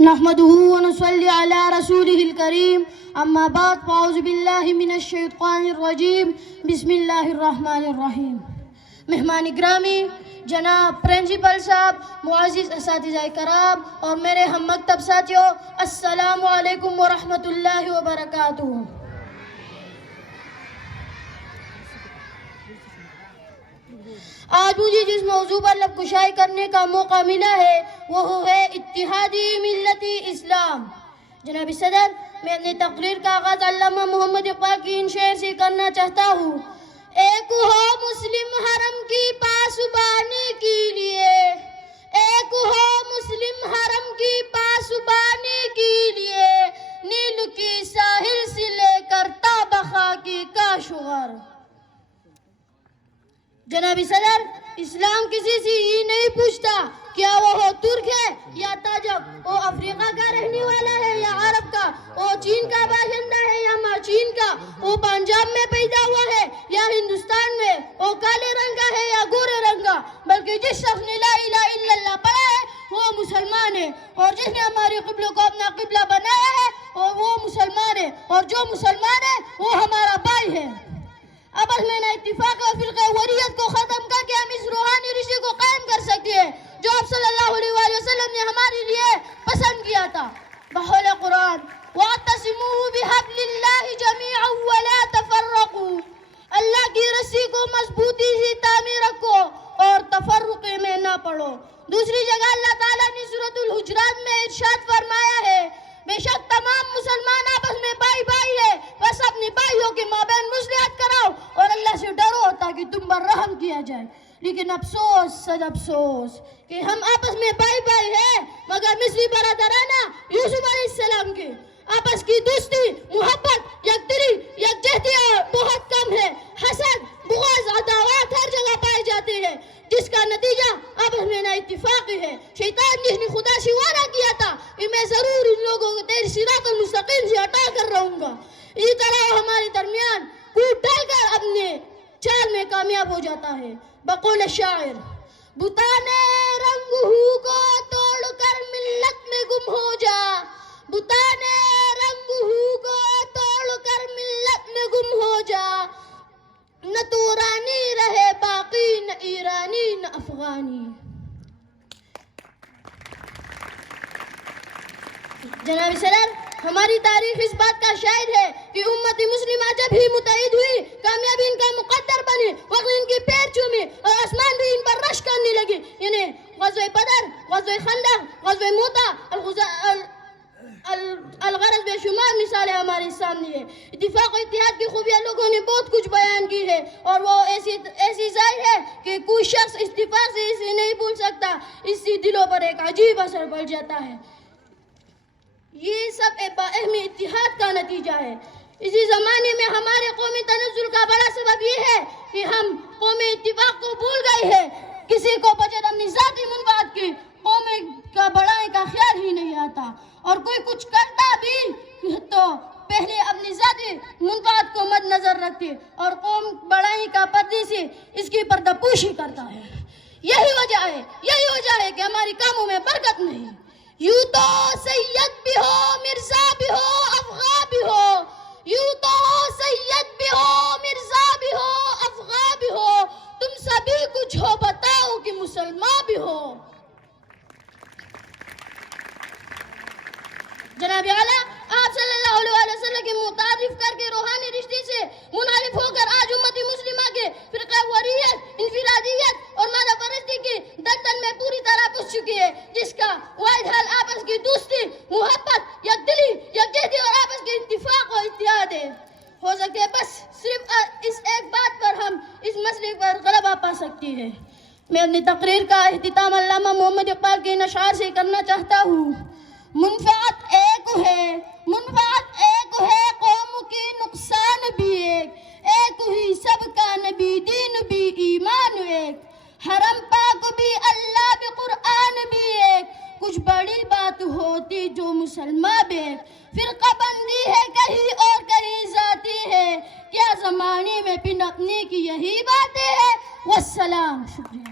نحمده ونصلي على رسوله الكريم اما بعد فاعوذ باللہ من الشیطان الرجیم بسم اللہ الرحمن الرحیم. مہمان گرامی جناب پرنسپل صاحب، معزز اساتذہ کرام اور میرے ہم مکتب ساتھیوں، السلام علیکم ورحمۃ اللہ وبرکاتہ. آج مجھے جس موضوع پر لب کشائی کرنے کا موقع ملا ہے وہ ہے اتحادی ملتی اسلام. جناب صدر، میں اپنی تقریر کا آغاز علامہ محمد اقبال کی ان شعر سے کرنا چاہتا ہوں. ایک ہو مسلم حرم کی پاسبانی کے لیے، ایک ہو مسلم حرم کی پاسبانی کے لیے، نیل کی ساحل سے لے کر تا بخا کی کاشغر. جناب صدر، اسلام کسی سے یہ نہیں پوچھتا کیا وہ ترک ہے یا تاجک، وہ افریقہ کا رہنے والا ہے یا عرب کا، وہ چین کا باشندہ ہے یا ماچین کا، وہ پنجاب میں پیدا ہوا ہے یا ہندوستان میں، وہ کالے رنگ کا ہے یا گورے رنگ کا، بلکہ جس شخص نے لا الہ الا اللہ پڑھا ہے وہ مسلمان ہے، اور جس نے ہمارے قبلوں کو اپنا قبلہ بنایا ہے وہ مسلمان ہے، اور جو مسلمان ہے وہ ہمارا بھائی ہے. اب میں نے اتفاق اور فرقہ وریت کو ختم کر کے ہم اس روحانی رشتے کو قائم کر سکتے ہیں جو آپ صلی اللہ علیہ وآلہ وسلم نے ہمارے لیے پسند کیا تھا. بحول قرآن وَاعْتَصِمُوا بِحَبْلِ اللَّهِ جَمِيعًا وَلَا تَفَرَّقُوا، اللہ کی رسی کو مضبوطی سے تامے رکھو اور تفرق میں نہ پڑو. دوسری جگہ اللہ تعالیٰ نے سورۃ الحجرات میں ارشاد فرمایا ہے، بے شک تمام مسلمان آپس میں بھائی بھائی ہے، بس اپنے بھائیوں کے مابین مصلحت کراؤ اور اللہ سے ڈرو تاکہ تم پر رحم کیا جائے. لیکن افسوس صد افسوس کہ ہم آپس میں بھائی بھائی ہیں مگر مصری برادرانہ یوسف علیہ السلام کے آپس کی دوستی، محبت، یکدلی، یکجہتی بہت کم ہے. حسد، بغض، عداوت ہر جگہ پائے جاتے ہیں جس کا نتیجہ آپس میں نہ اتفاقی ہے. شیطان جس نے خدا سے وعدہ کیا تھا کہ میں ضرور ان لوگوں کو تیری صراط المستقیم سے ہٹا کر رہوں گا، اسی طرح وہ ہمارے درمیان کوٹ ڈال کر اپنے چال میں کامیاب ہو جاتا ہے. بقول شاعر، بتانے رنگ ہو کو توڑ کر ملت میں گم ہو جا، بتانے رنگ ہو کو توڑ کر ملت میں گم ہو جا، نہ تورانی رہے باقی نہ ایرانی نہ افغانی. جناب صدر، ہماری تاریخ اس بات کا شاہد ہے کہ امت مسلمہ جب ہی متحد ہوئی، کامیابی ان کا مقدر بنی، وقت ان کی پیر چومی اور آسمان بھی ان پر رش کرنے لگی. یعنی غزوہ بدر، غزوہ خندق، غزوہ موتا، الغرض بے شمار مثالیں ہمارے سامنے ہیں. اتفاق و اتحاد کی خوبیاں لوگوں نے بہت کچھ بیان کی ہے اور وہ ایسی ظاہر ہے کہ کوئی شخص اتفاق سے اسے نہیں بھول سکتا، اس سے دلوں پر ایک عجیب اثر پڑ جاتا ہے. یہ سب باہمی اتحاد کا نتیجہ ہے. اسی زمانے میں ہمارے قومی تنزل کا بڑا سبب یہ ہے کہ ہم قومی اتفاق کو بھول گئے ہیں. کسی کو بجد اپنی ذاتی منفعت کی قومی کا بڑائی کا خیال ہی نہیں آتا، اور کوئی کچھ کرتا بھی تو پہلے اپنی ذاتی منفعت کو مد نظر رکھتے اور قوم بڑائی کا پردے سے اس کی پردہ پوشی کرتا ہے. یہی وجہ ہے کہ ہماری کاموں میں برکت نہیں. یوں تو سید بھی ہو، مرزا بھی ہو، افغا بھی ہو، یوں تو سید بھی ہو، مرزا بھی ہو، افغا بھی ہو، تم سبھی کچھ ہو بتاؤ کہ مسلمان بھی ہو. جناب اعلیٰ، آپ صلی اللہ علیہ وسلم کے متعارف کر کے روحانی رشتے سے منحرف ہو کر آج امت مسلمہ کے فرقہ وریت، انفرادیت اور مادہ پرستی کی دلدل میں پوری طرح گھس چکی ہے، جس کا واحد حل آپس کی دوستی، محبت، یکدلی، یکجہتی اور آپس کے اتفاق و اتحاد ہے. ہو سکے بس صرف اس ایک بات پر ہم اس مسئلے پر غلبہ پا سکتے ہیں. میں اپنی تقریر کا اختتام علامہ محمد اقبال کے ان اشعار سے کرنا چاہتا ہوں. منفعت ایک ہے قوم کی نقصان بھی ایک ہی سب کا نبی دین بھی ایمان ایک، حرم پاک بھی اللہ بھی قرآن بھی ایک، کچھ بڑی بات ہوتی جو مسلمان بھی ایک. فرقہ بندی ہے کہیں اور کہیں ذاتی ہے، کیا زمانے میں پن اپنے کی یہی باتیں ہیں. والسلام. شکریہ.